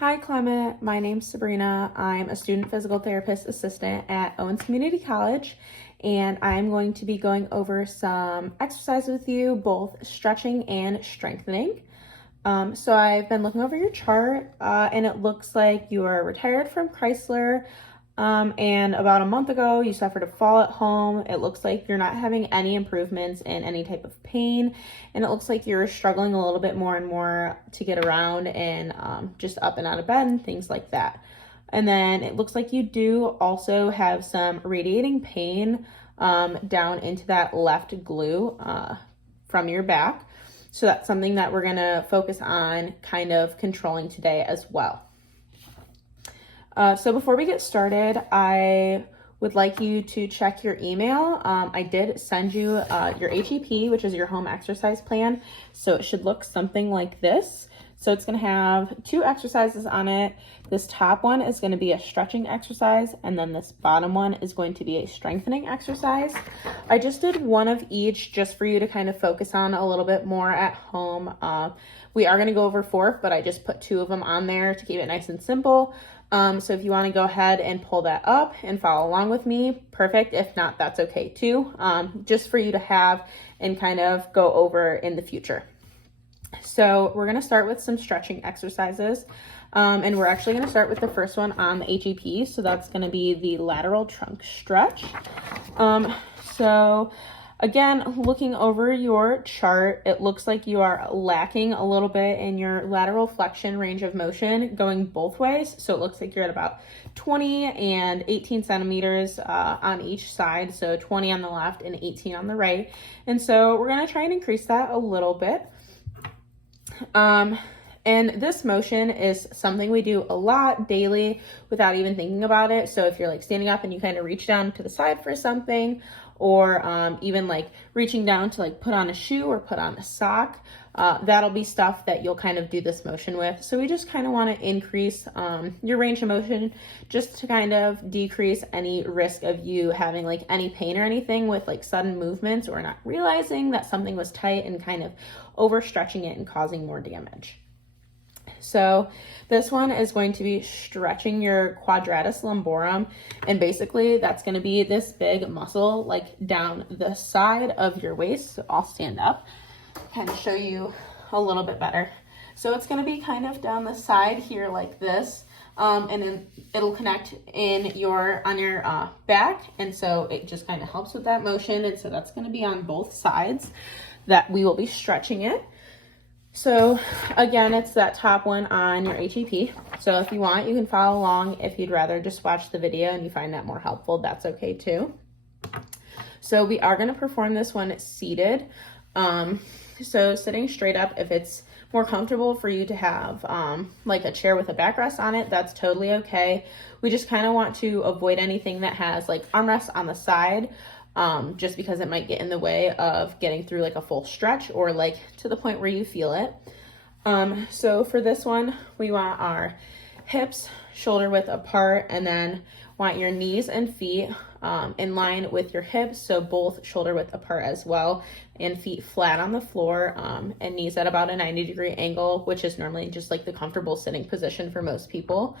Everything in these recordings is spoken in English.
Hi Clement, my name's Sabrina. I'm a student physical therapist assistant at Owens Community College, and I'm going to be going over some exercises with you, both stretching and strengthening. So I've been looking over your chart, and it looks like you are retired from Chrysler, and about a month ago you suffered a fall at home. It looks like you're not having any improvements in any type of pain, and it looks like you're struggling a little bit more and more to get around and just up and out of bed and things like that. And then it looks like you do also have some radiating pain down into that left glute from your back. So that's something that we're gonna focus on kind of controlling today as well. So before we get started, I would like you to check your email. I did send you your HEP, which is your home exercise plan. So it should look something like this. So it's gonna have 2 exercises on it. This top one is gonna be a stretching exercise, and then this bottom one is going to be a strengthening exercise. I just did one of each just for you to kind of focus on a little bit more at home. We are gonna go over 4, but I just put 2 of them on there to keep it nice and simple. So if you want to go ahead and pull that up and follow along with me, perfect. If not, that's okay too. Just for you to have and kind of go over in the future. So we're going to start with some stretching exercises. And we're actually going to start with the first one on the HEP. So that's going to be the lateral trunk stretch. So again, looking over your chart, it looks like you are lacking a little bit in your lateral flexion range of motion going both ways. So it looks like you're at about 20 and 18 centimeters on each side. So 20 on the left and 18 on the right. And so we're going to try and increase that a little bit. And this motion is something we do a lot daily without even thinking about it. So if you're like standing up and you kind of reach down to the side for something, or even like reaching down to like put on a shoe or put on a sock, that'll be stuff that you'll kind of do this motion with. So we just kind of want to increase your range of motion just to kind of decrease any risk of you having like any pain or anything with like sudden movements or not realizing that something was tight and kind of overstretching it and causing more damage. So this one is going to be stretching your quadratus lumborum, and basically that's going to be this big muscle like down the side of your waist. So I'll stand up, kind of show you a little bit better. So it's going to be kind of down the side here like this, and then it'll connect on your back, and so it just kind of helps with that motion. And so that's going to be on both sides that we will be stretching it. So again, it's that top one on your HEP. So if you want, you can follow along. If you'd rather just watch the video and you find that more helpful, that's okay too. So we are going to perform this one seated. So sitting straight up, if it's more comfortable for you to have like a chair with a backrest on it, that's totally okay. We just kind of want to avoid anything that has like armrests on the side, just because it might get in the way of getting through like a full stretch or like to the point where you feel it. So for this one, we want our hips shoulder width apart, and then want your knees and feet in line with your hips, so both shoulder width apart as well, and feet flat on the floor, and knees at about a 90-degree angle, which is normally just like the comfortable sitting position for most people.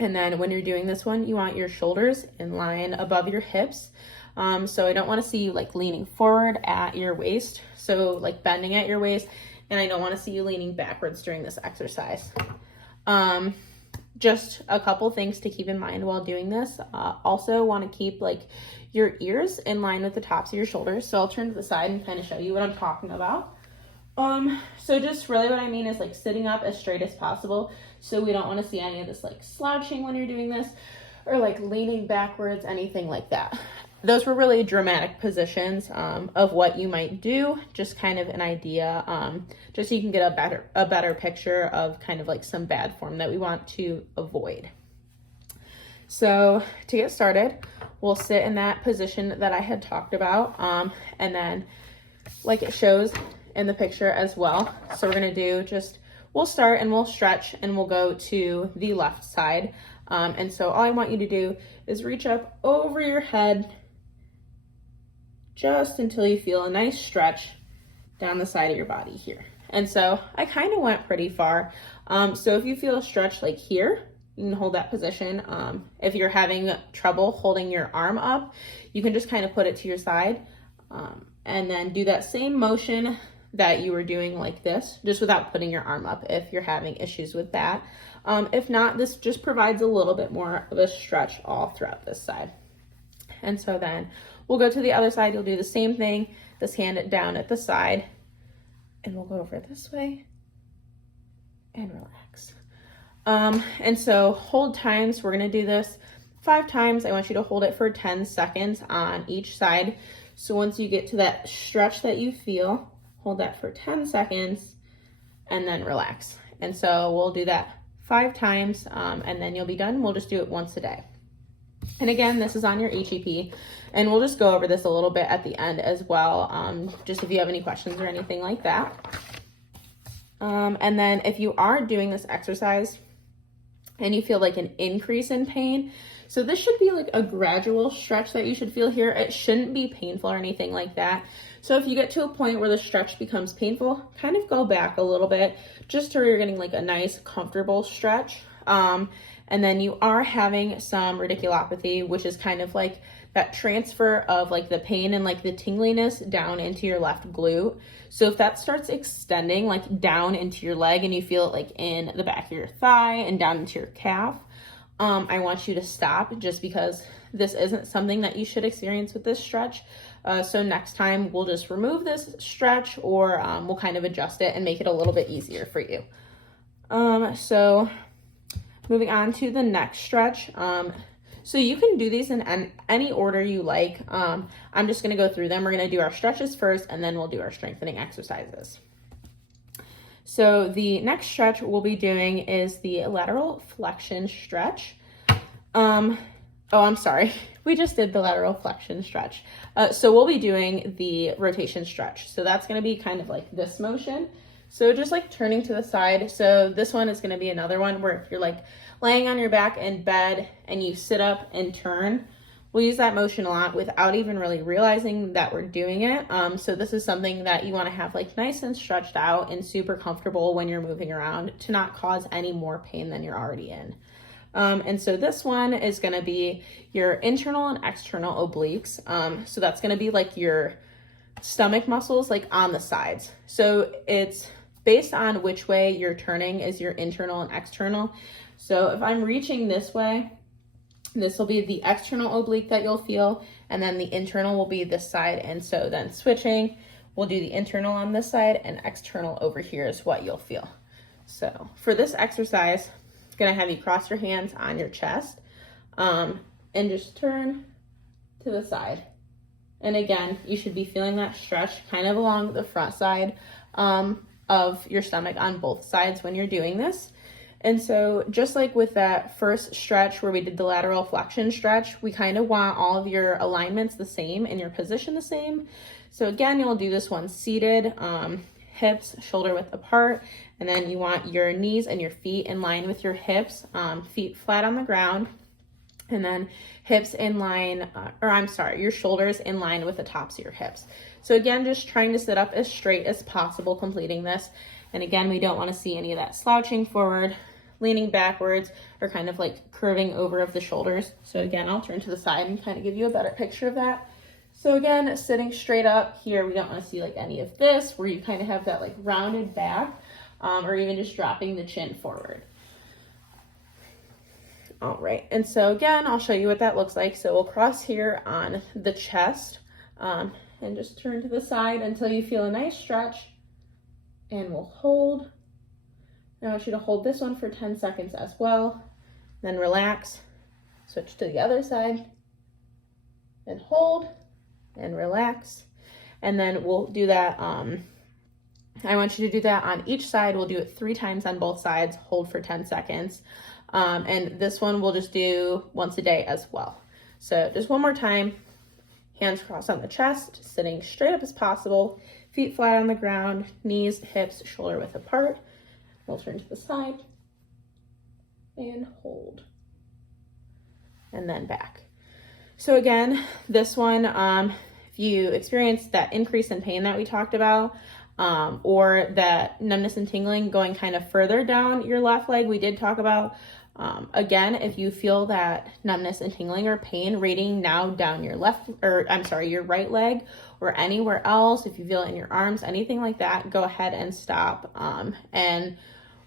And then when you're doing this one, you want your shoulders in line above your hips. So I don't want to see you like leaning forward at your waist, so like bending at your waist, and I don't want to see you leaning backwards during this exercise. Just a couple things to keep in mind while doing this. Also want to keep like your ears in line with the tops of your shoulders. So I'll turn to the side and kind of show you what I'm talking about. So just really what I mean is like sitting up as straight as possible. So we don't want to see any of this like slouching when you're doing this, or like leaning backwards, anything like that. Those were really dramatic positions of what you might do, just kind of an idea, just so you can get a better picture of kind of like some bad form that we want to avoid. So to get started, we'll sit in that position that I had talked about, and then like it shows in the picture as well. So we're going to do we'll start and we'll stretch and we'll go to the left side. And so all I want you to do is reach up over your head just until you feel a nice stretch down the side of your body here. And so I kind of went pretty far. So if you feel a stretch like here, you can hold that position. If you're having trouble holding your arm up, you can just kind of put it to your side, and then do that same motion that you were doing like this, just without putting your arm up if you're having issues with that. If not, this just provides a little bit more of a stretch all throughout this side. And so then we'll go to the other side. You'll do the same thing, this hand down at the side, and we'll go over this way and relax. And so hold times, we're gonna do this 5 times. I want you to hold it for 10 seconds on each side. So once you get to that stretch that you feel, hold that for 10 seconds and then relax. And so we'll do that 5 times, and then you'll be done. We'll just do it once a day. And again, this is on your HEP, and we'll just go over this a little bit at the end as well, just if you have any questions or anything like that. And then if you are doing this exercise and you feel like an increase in pain, so this should be like a gradual stretch that you should feel here. It shouldn't be painful or anything like that. So if you get to a point where the stretch becomes painful, kind of go back a little bit, just so you're getting like a nice comfortable stretch. And then you are having some radiculopathy, which is kind of like that transfer of like the pain and like the tingliness down into your left glute. So if that starts extending like down into your leg and you feel it like in the back of your thigh and down into your calf, I want you to stop, just because this isn't something that you should experience with this stretch. So next time we'll just remove this stretch, or we'll kind of adjust it and make it a little bit easier for you. So moving on to the next stretch. So you can do these in any order you like. I'm just gonna go through them. We're gonna do our stretches first, and then we'll do our strengthening exercises. So the next stretch we'll be doing is the lateral flexion stretch. Oh, I'm sorry. We just did the lateral flexion stretch. So we'll be doing the rotation stretch. So that's gonna be kind of like this motion. So just like turning to the side. So this one is gonna be another one where if you're like laying on your back in bed and you sit up and turn, we'll use that motion a lot without even really realizing that we're doing it. So this is something that you wanna have like nice and stretched out and super comfortable when you're moving around, to not cause any more pain than you're already in. And so this one is gonna be your internal and external obliques. So that's gonna be like your stomach muscles like on the sides. So it's based on which way you're turning is your internal and external. So if I'm reaching this way, this will be the external oblique that you'll feel, and then the internal will be this side. And so then switching, we'll do the internal on this side, and external over here is what you'll feel. So for this exercise, I'm gonna have you cross your hands on your chest, and just turn to the side. And again, you should be feeling that stretch kind of along the front side of your stomach on both sides when you're doing this. And so just like with that first stretch where we did the lateral flexion stretch, we kind of want all of your alignments the same and your position the same. So again, you'll do this one seated, hips shoulder width apart, and then you want your knees and your feet in line with your hips, feet flat on the ground, and then hips in line, your shoulders in line with the tops of your hips. So again, just trying to sit up as straight as possible completing this. And again, we don't want to see any of that slouching forward, leaning backwards, or kind of like curving over of the shoulders. So again, I'll turn to the side and kind of give you a better picture of that. So again, sitting straight up here, we don't want to see like any of this where you kind of have that like rounded back, or even just dropping the chin forward. All right, and so again, I'll show you what that looks like. So we'll cross here on the chest, and just turn to the side until you feel a nice stretch, and we'll hold. I want you to hold this one for 10 seconds as well, then relax, switch to the other side, and hold, and relax. And then we'll do that, I want you to do that on each side. We'll do it 3 times on both sides, hold for 10 seconds. And this one we'll just do once a day as well. So just one more time, hands crossed on the chest, sitting straight up as possible, feet flat on the ground, knees, hips, shoulder width apart. We'll turn to the side and hold, and then back. So again, this one, if you experience that increase in pain that we talked about, or that numbness and tingling going kind of further down your left leg. We did talk about, again, if you feel that numbness and tingling or pain radiating now down your your right leg or anywhere else, if you feel it in your arms, anything like that, go ahead and stop. And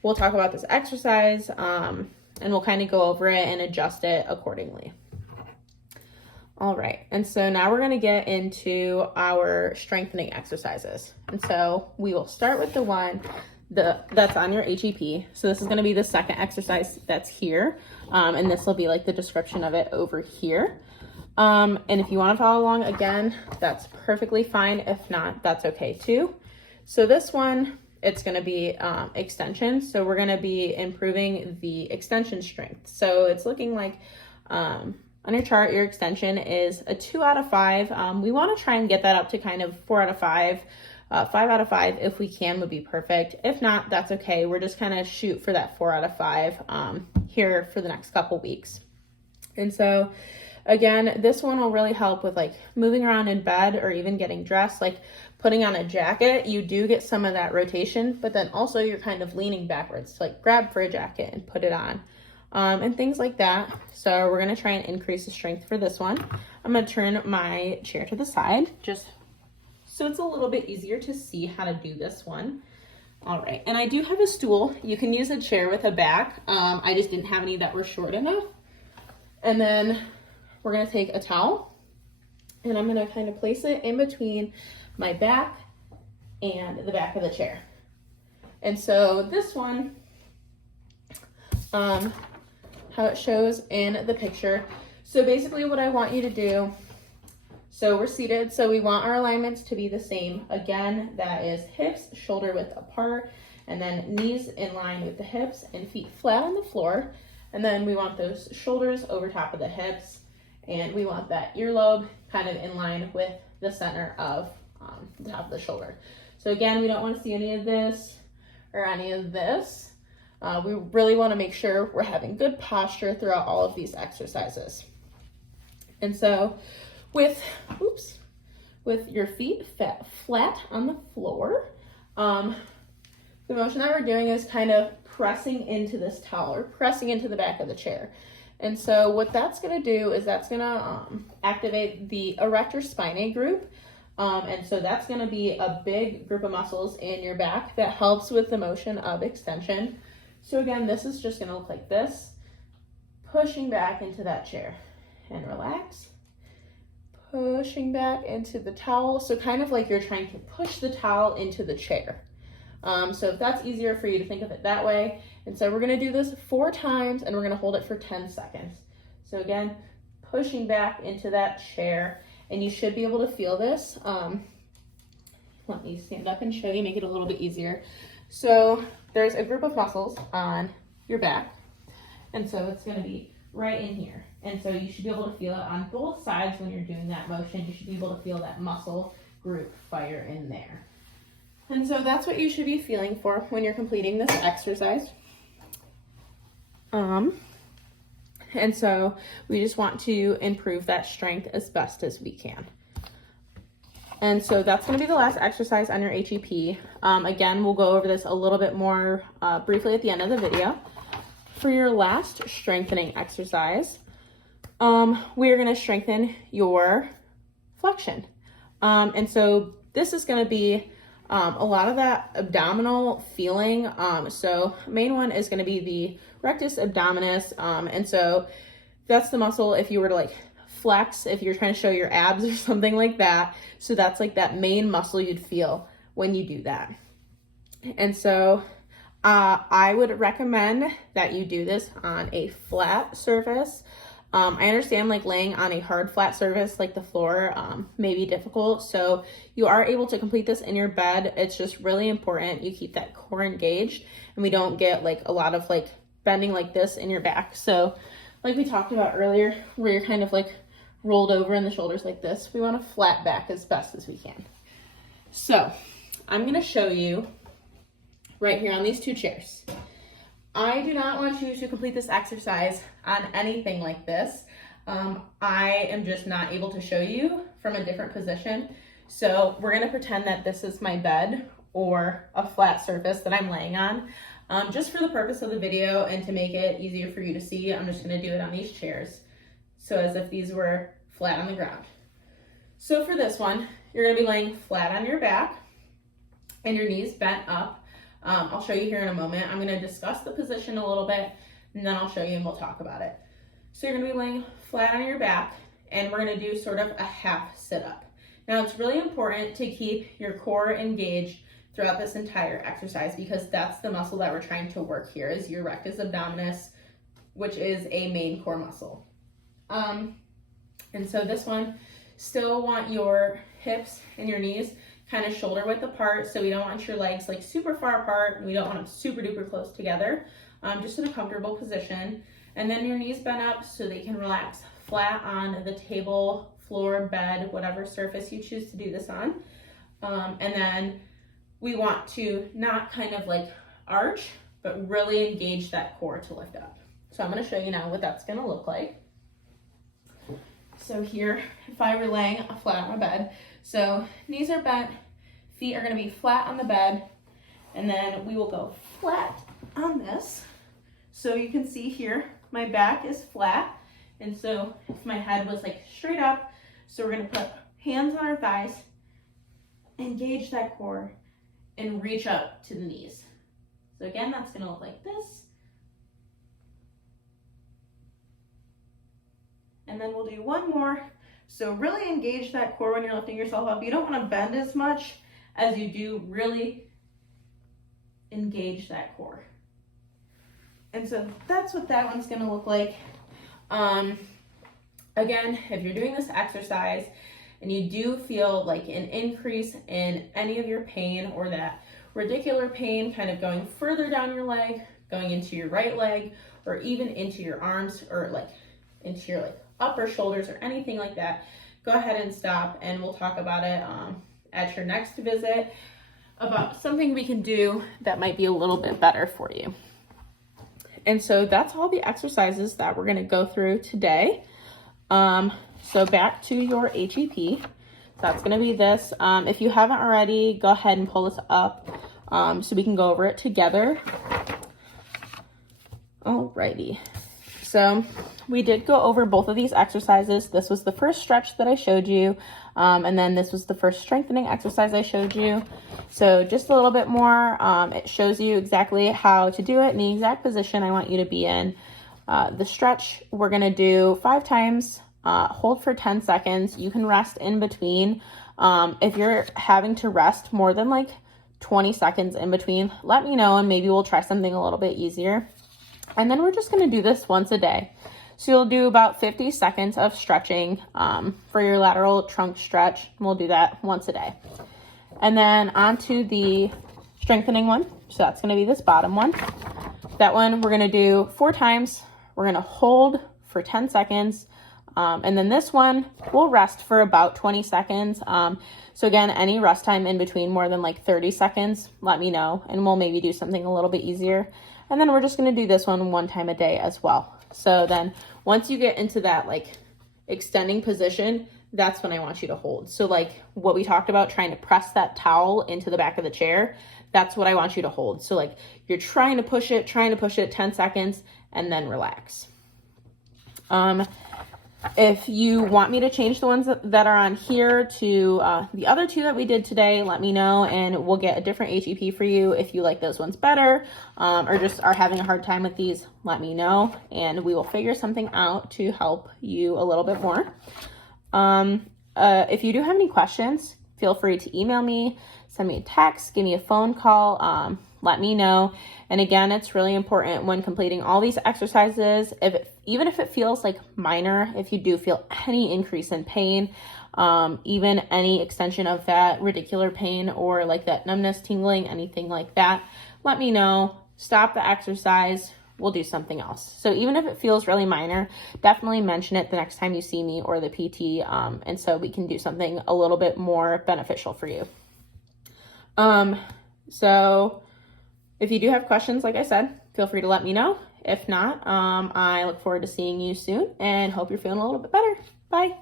we'll talk about this exercise, and we'll kind of go over it and adjust it accordingly. All right, and so now we're gonna get into our strengthening exercises. And so we will start with the one that's on your HEP. So this is gonna be the second exercise that's here. And this will be like the description of it over here. And if you wanna follow along again, that's perfectly fine. If not, that's okay too. So this one, it's gonna be extension. So we're gonna be improving the extension strength. So it's looking like, on your chart, your extension is a 2 out of 5. We want to try and get that up to kind of 4 out of 5. 5 out of 5, if we can, would be perfect. If not, that's okay. We're just kind of shoot for that 4 out of 5 here for the next couple weeks. And so, again, this one will really help with like moving around in bed or even getting dressed, like putting on a jacket. You do get some of that rotation, but then also you're kind of leaning backwards to like grab for a jacket and put it on. And things like that. So we're going to try and increase the strength for this one. I'm going to turn my chair to the side just so it's a little bit easier to see how to do this one. All right, and I do have a stool. You can use a chair with a back. I just didn't have any that were short enough. And then we're going to take a towel and I'm going to kind of place it in between my back and the back of the chair. And so this one, how it shows in the picture. So basically what I want you to do, so we're seated, so we want our alignments to be the same. Again, that is hips shoulder width apart, and then knees in line with the hips and feet flat on the floor. And then we want those shoulders over top of the hips, and we want that earlobe kind of in line with the center of the top of the shoulder. So again, we don't want to see any of this or any of this. We really want to make sure we're having good posture throughout all of these exercises. And so with your feet flat on the floor, the motion that we're doing is kind of pressing into this towel or pressing into the back of the chair. And so what that's going to do is that's going to activate the erector spinae group. And so that's going to be a big group of muscles in your back that helps with the motion of extension. So again, this is just going to look like this, pushing back into that chair and relax, pushing back into the towel. So kind of like you're trying to push the towel into the chair. So if that's easier for you to think of it that way. And so we're going to do this 4 times and we're going to hold it for 10 seconds. So again, pushing back into that chair, and you should be able to feel this. Let me stand up and show you, make it a little bit easier. So there's a group of muscles on your back, and so it's going to be right in here. And so you should be able to feel it on both sides when you're doing that motion. You should be able to feel that muscle group fire in there. And so that's what you should be feeling for when you're completing this exercise. And so we just want to improve that strength as best as we can. And so that's going to be the last exercise on your HEP. Again, we'll go over this a little bit more briefly at the end of the video. For your last strengthening exercise, we are going to strengthen your flexion. And so this is going to be a lot of that abdominal feeling. So main one is going to be the rectus abdominis. And so that's the muscle if you were to like flex, if you're trying to show your abs or something like that. So that's like that main muscle you'd feel when you do that. And so I would recommend that you do this on a flat surface. I understand like laying on a hard flat surface like the floor may be difficult. So you are able to complete this in your bed. It's just really important you keep that core engaged and we don't get like a lot of like bending like this in your back. So like we talked about earlier, where you're kind of like rolled over in the shoulders like this, we want a flat back as best as we can. So I'm going to show you right here on these 2 chairs. I do not want you to complete this exercise on anything like this. I am just not able to show you from a different position. So we're going to pretend that this is my bed or a flat surface that I'm laying on. Just for the purpose of the video and to make it easier for you to see, I'm just gonna do it on these chairs. So as if these were flat on the ground. So for this one, you're gonna be laying flat on your back and your knees bent up. I'll show you here in a moment. I'm gonna discuss the position a little bit and then I'll show you and we'll talk about it. So you're gonna be laying flat on your back and we're gonna do sort of a half sit up. Now it's really important to keep your core engaged throughout this entire exercise because that's the muscle that we're trying to work here is your rectus abdominis, which is a main core muscle. And so this one, still want your hips and your knees kind of shoulder width apart. So we don't want your legs like super far apart. We don't want them super duper close together, just in a comfortable position. And then your knees bent up so they can relax flat on the table, floor, bed, whatever surface you choose to do this on. And then we want to not kind of like arch, but really engage that core to lift up. So I'm going to show you now what that's going to look like. So here, if I were laying flat on my bed, so knees are bent, feet are going to be flat on the bed, and then we will go flat on this. So you can see here, my back is flat, and so if my head was like straight up, so we're going to put hands on our thighs, engage that core, and reach up to the knees. So again, that's gonna look like this. And then we'll do one more. So really engage that core when you're lifting yourself up. You don't wanna bend as much as you do really engage that core. And so that's what that one's gonna look like. Again, if you're doing this exercise and you do feel like an increase in any of your pain or that radicular pain kind of going further down your leg, going into your right leg, or even into your arms or like into your like upper shoulders or anything like that, go ahead and stop and we'll talk about it at your next visit about something we can do that might be a little bit better for you. And so that's all the exercises that we're gonna go through today. So back to your HEP, that's gonna be this. If you haven't already, go ahead and pull this up so we can go over it together. Alrighty, so we did go over both of these exercises. This was the first stretch that I showed you, and then this was the first strengthening exercise I showed you. So just a little bit more, it shows you exactly how to do it in the exact position I want you to be in. The stretch, we're gonna do 5 times. Hold for 10 seconds. You can rest in between. If you're having to rest more than like 20 seconds in between, let me know and maybe we'll try something a little bit easier. And then we're just going to do this once a day. So you'll do about 50 seconds of stretching for your lateral trunk stretch. We'll do that once a day. And then onto the strengthening one. So that's going to be this bottom one. That one we're going to do 4 times. We're going to hold for 10 seconds. And then this one, we'll rest for about 20 seconds. So again, any rest time in between more than like 30 seconds, let me know, and we'll maybe do something a little bit easier. And then we're just gonna do this one time a day as well. So then once you get into that like extending position, that's when I want you to hold. So like what we talked about, trying to press that towel into the back of the chair, that's what I want you to hold. So like you're trying to push it 10 seconds, and then relax. If you want me to change the ones that are on here to the other 2 that we did today, let me know and we'll get a different HEP for you. If you like those ones better or just are having a hard time with these, let me know and we will figure something out to help you a little bit more. If you do have any questions, feel free to email me, send me a text, give me a phone call, let me know. And again, it's really important when completing all these exercises, even if it feels like minor, if you do feel any increase in pain, even any extension of that radicular pain or like that numbness, tingling, anything like that, let me know, stop the exercise, we'll do something else. So even if it feels really minor, definitely mention it the next time you see me or the PT, and so we can do something a little bit more beneficial for you. So if you do have questions, like I said, feel free to let me know. If not, I look forward to seeing you soon and hope you're feeling a little bit better. Bye.